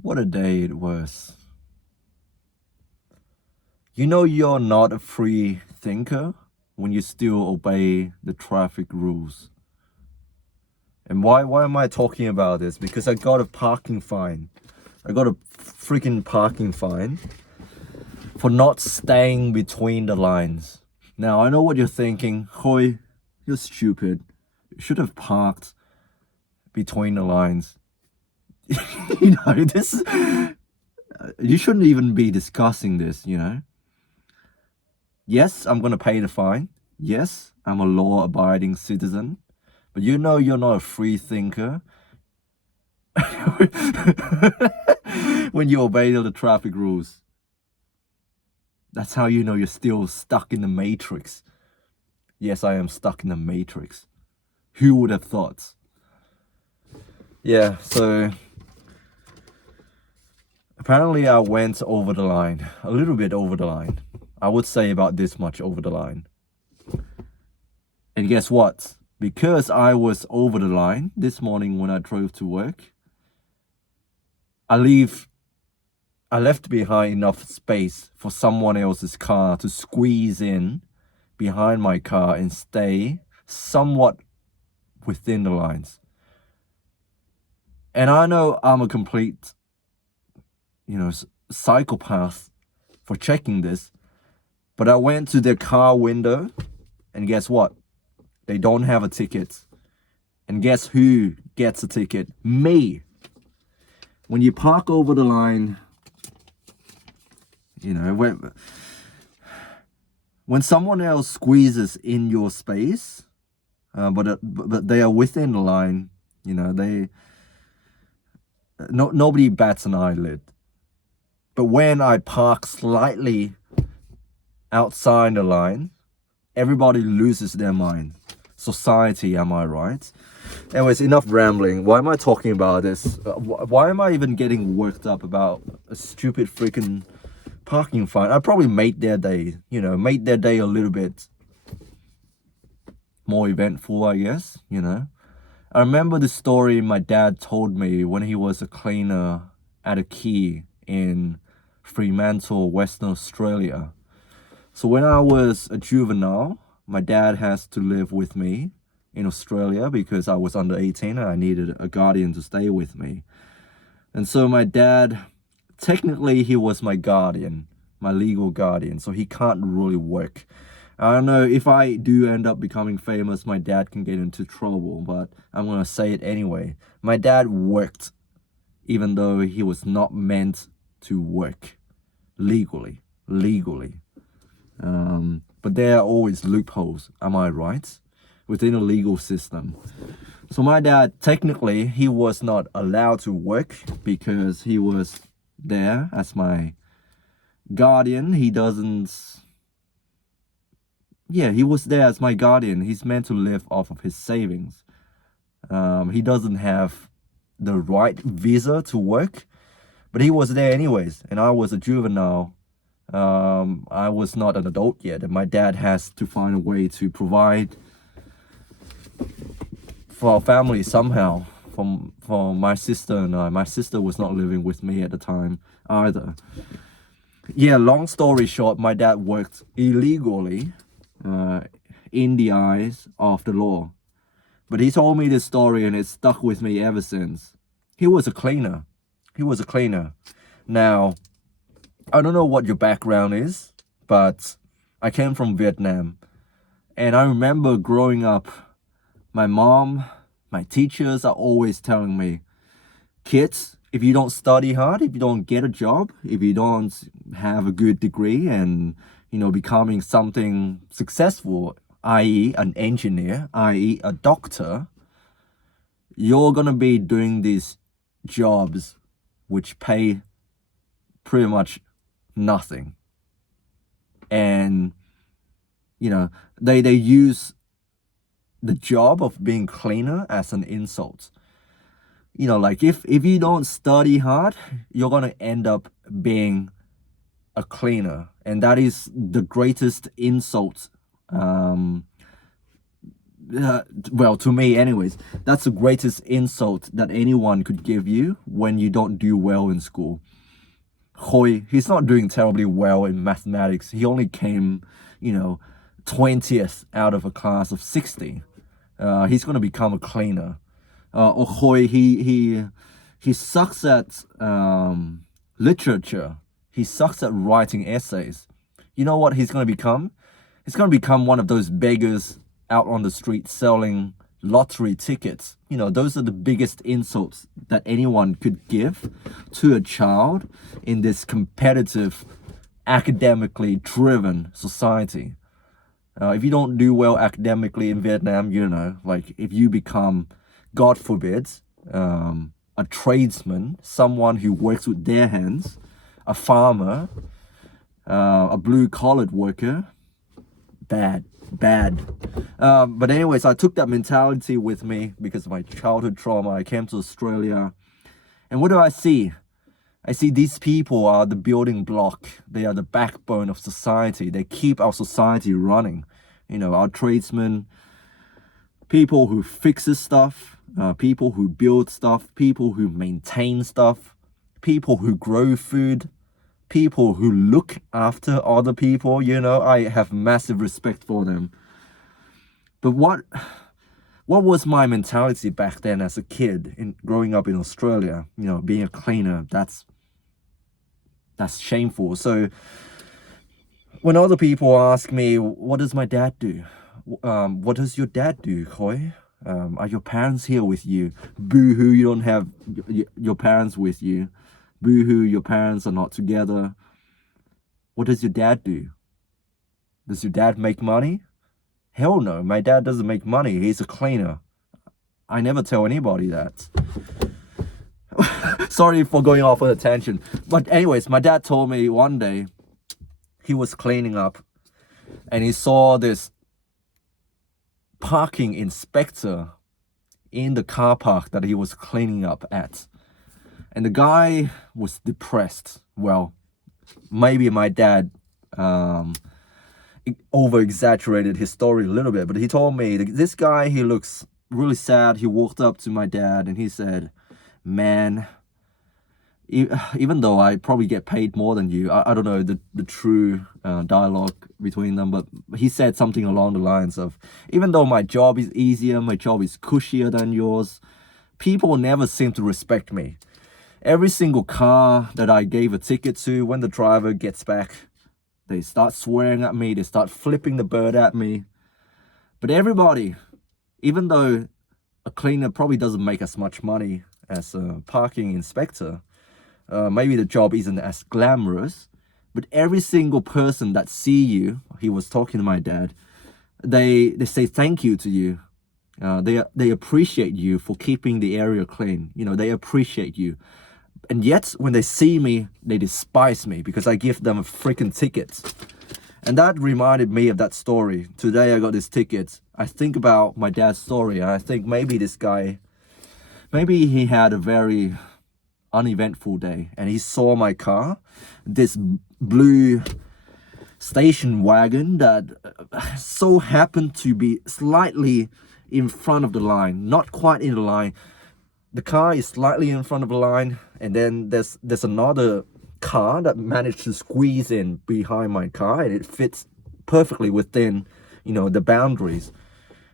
What a day it was. You know you're not a free thinker when you still obey the traffic rules. And why am I talking about this? Because I got a parking fine. I got a freaking parking fine for not staying between the lines. Now, I know what you're thinking. Hoi, you're stupid. You should have parked between the lines. This you shouldn't even be discussing this. Yes, I'm gonna pay the fine. Yes, I'm a law-abiding citizen. But you know you're not a free thinker when you obey the traffic rules. That's how you know you're still stuck in the matrix. Yes, I am stuck in the matrix. Who would have thought? Yeah, so apparently I went over the line, a little bit over the line. I would say about this much over the line. And guess what? Because I was over the line this morning when I drove to work, I left behind enough space for someone else's car to squeeze in behind my car and stay somewhat within the lines. And I know I'm a complete, psychopath for checking this, but I went to their car window and guess what? They don't have a ticket. And guess who gets a ticket? Me. When you park over the line, when someone else squeezes in your space, but they are within the line, nobody bats an eyelid. But when I park slightly outside the line, everybody loses their mind. Society, am I right? Anyways, enough rambling. Why am I talking about this? Why am I even getting worked up about a stupid freaking parking fine? I probably made their day, made their day a little bit more eventful, I guess, I remember the story my dad told me when he was a cleaner at a quay in Fremantle, Western Australia. So when I was a juvenile, my dad has to live with me in Australia because I was under 18 and I needed a guardian to stay with me. And so my dad, technically he was my guardian, my legal guardian, so he can't really work. I don't know, if I do end up becoming famous, my dad can get into trouble, but I'm gonna say it anyway. My dad worked even though he was not meant to work legally. But there are always loopholes, am I right? Within a legal system. So my dad, technically, he was not allowed to work because he was there as my guardian. He was there as my guardian. He's meant to live off of his savings. He doesn't have the right visa to work, but he was there anyways. And I was a juvenile. I was not an adult yet, and my dad has to find a way to provide for our family somehow. For my sister and I. My sister was not living with me at the time either. Yeah, long story short, my dad worked illegally in the eyes of the law. But he told me this story and it stuck with me ever since. He was a cleaner. Now, I don't know what your background is, but I came from Vietnam. And I remember growing up, my mom, my teachers are always telling me, kids, if you don't study hard, if you don't get a job, if you don't have a good degree and, becoming something successful, i.e. an engineer, i.e. a doctor, you're gonna be doing these jobs which pay pretty much nothing. And, they use the job of being cleaner as an insult. Like if you don't study hard, you're gonna end up being a cleaner, and that is the greatest insult well, to me anyways, that's the greatest insult that anyone could give you when you don't do well in school. Hoi, he's not doing terribly well in mathematics. He only came, 20th out of a class of 60. He's going to become a cleaner. Or Hoi, he sucks at literature. He sucks at writing essays. You know what he's going to become? He's going to become one of those beggars out on the street selling lottery tickets. Those are the biggest insults that anyone could give to a child in this competitive, academically driven society. If you don't do well academically in Vietnam, like if you become, God forbid, a tradesman, someone who works with their hands, a farmer, a blue-collared worker, bad. But anyways, I took that mentality with me because of my childhood trauma. I came to Australia, and what do I see? I see these people are the building block. They are the backbone of society. They keep our society running. Our tradesmen, people who fixes stuff, people who build stuff, people who maintain stuff, people who grow food, people who look after other people. I have massive respect for them. But what was my mentality back then as a kid growing up in Australia? Being a cleaner, that's shameful. So when other people ask me, what does my dad do? What does your dad do, Khoi? Are your parents here with you? Boo-hoo, you don't have your parents with you. Boo-hoo, your parents are not together. What does your dad do? Does your dad make money? Hell no, my dad doesn't make money. He's a cleaner. I never tell anybody that. Sorry for going off on a tangent. But anyways, my dad told me one day he was cleaning up and he saw this parking inspector in the car park that he was cleaning up at. And the guy was depressed. Well, maybe my dad over-exaggerated his story a little bit, but he told me, this guy, he looks really sad. He walked up to my dad and he said, man, even though I probably get paid more than you, I don't know the true dialogue between them, but he said something along the lines of, even though my job is easier, my job is cushier than yours, people never seem to respect me. Every single car that I gave a ticket to, when the driver gets back, they start swearing at me, they start flipping the bird at me. But everybody, even though a cleaner probably doesn't make as much money as a parking inspector, maybe the job isn't as glamorous, but every single person that see you, he was talking to my dad, they say thank you to you. They appreciate you for keeping the area clean. They appreciate you. And yet, when they see me, they despise me because I give them a freaking ticket. And that reminded me of that story. Today I got this ticket. I think about my dad's story, and I think maybe this guy, maybe he had a very uneventful day, and he saw my car, this blue station wagon that so happened to be slightly in front of the line, not quite in the line. The car is slightly in front of the line, and then there's another car that managed to squeeze in behind my car, and it fits perfectly within, the boundaries.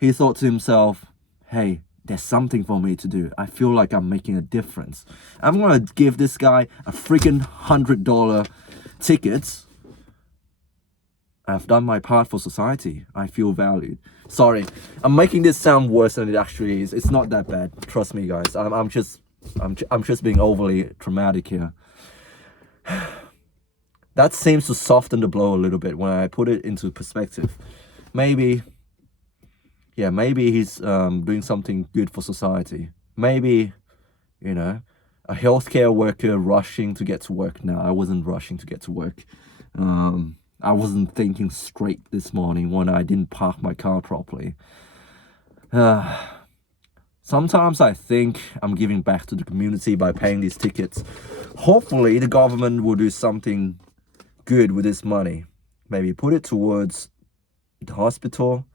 He thought to himself, hey, there's something for me to do. I feel like I'm making a difference. I'm gonna give this guy a freaking $100 ticket. I've done my part for society. I feel valued. Sorry, I'm making this sound worse than it actually is. It's not that bad. Trust me, guys. I'm just being overly dramatic here. That seems to soften the blow a little bit when I put it into perspective. Maybe he's doing something good for society. Maybe, a healthcare worker rushing to get to work. No, I wasn't rushing to get to work. I wasn't thinking straight this morning when I didn't park my car properly. Sometimes I think I'm giving back to the community by paying these tickets. Hopefully the government will do something good with this money. Maybe put it towards the hospital,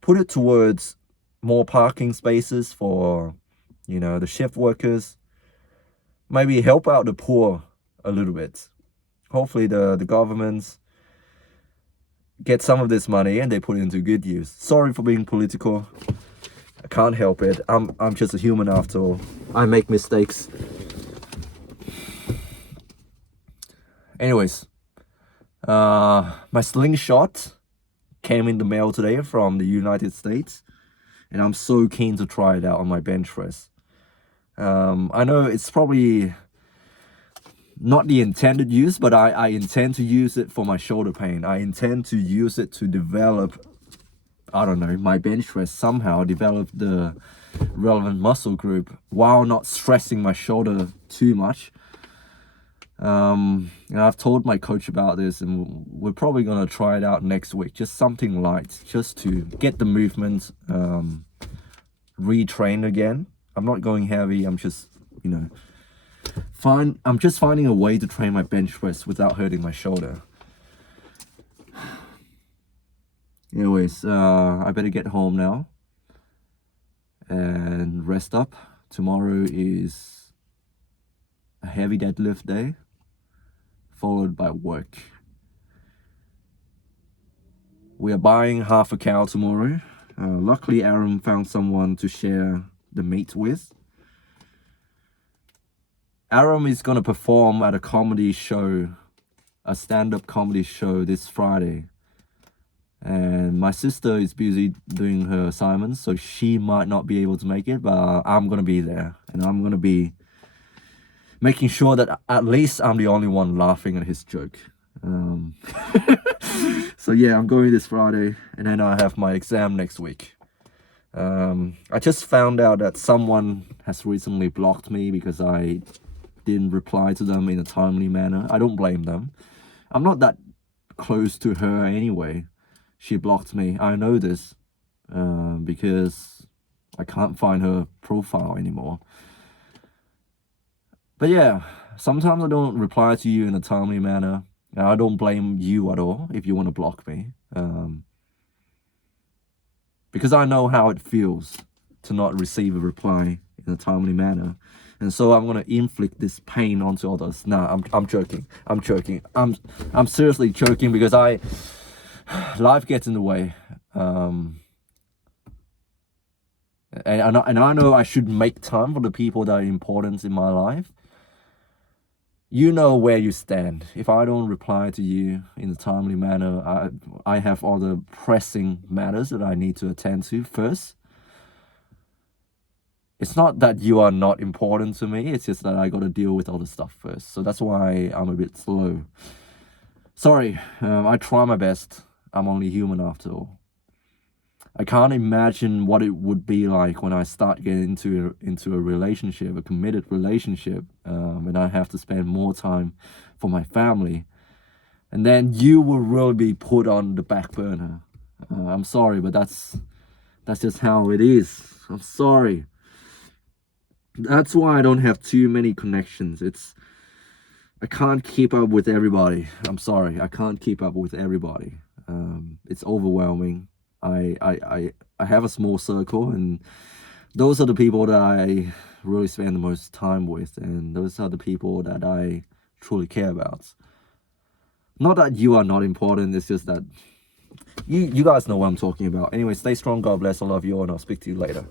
put it towards more parking spaces for, the shift workers. Maybe help out the poor a little bit. Hopefully the governments get some of this money and they put it into good use. Sorry for being political. I can't help it. I'm just a human after all. I make mistakes. Anyways, my slingshot came in the mail today from the United States, and I'm so keen to try it out on my bench press. I know it's probably not the intended use, but I intend to use it for my shoulder pain. I intend to use it to develop, I don't know, my bench press somehow, develop the relevant muscle group while not stressing my shoulder too much. And I've told my coach about this, and we're probably gonna try it out next week. Just something light, just to get the movement retrained again. I'm not going heavy. I'm just, I'm just finding a way to train my bench press without hurting my shoulder. Anyways, I better get home now and rest up. Tomorrow is a heavy deadlift day, followed by work. We are buying half a cow tomorrow. Luckily, Aaron found someone to share the meat with. Aaron is going to perform at a comedy show, a stand-up comedy show this Friday. And my sister is busy doing her assignments, so she might not be able to make it, but I'm going to be there. And I'm going to be making sure that at least I'm the only one laughing at his joke. So yeah, I'm going this Friday, and then I have my exam next week. I just found out that someone has recently blocked me because I didn't reply to them in a timely manner. I don't blame them. I'm not that close to her anyway. She blocked me. I know this because I can't find her profile anymore. But yeah, sometimes I don't reply to you in a timely manner. And I don't blame you at all if you want to block me. Because I know how it feels to not receive a reply in a timely manner. And so I'm going to inflict this pain onto others. Nah, I'm joking. I'm joking. I'm seriously joking because life gets in the way. And I know I should make time for the people that are important in my life. You know where you stand. If I don't reply to you in a timely manner, I have other pressing matters that I need to attend to first. It's not that you are not important to me, it's just that I got to deal with other stuff first. So that's why I'm a bit slow. Sorry, I try my best. I'm only human after all. I can't imagine what it would be like when I start getting into a relationship, a committed relationship, and I have to spend more time for my family. And then you will really be put on the back burner. I'm sorry, but that's just how it is. I'm sorry. That's why I don't have too many connections. I can't keep up with everybody. I'm sorry. I can't keep up with everybody. It's overwhelming. I have a small circle, and those are the people that I really spend the most time with, and those are the people that I truly care about. Not that you are not important, it's just that you guys know what I'm talking about. Anyway, stay strong, God bless, I love you all, and I'll speak to you later.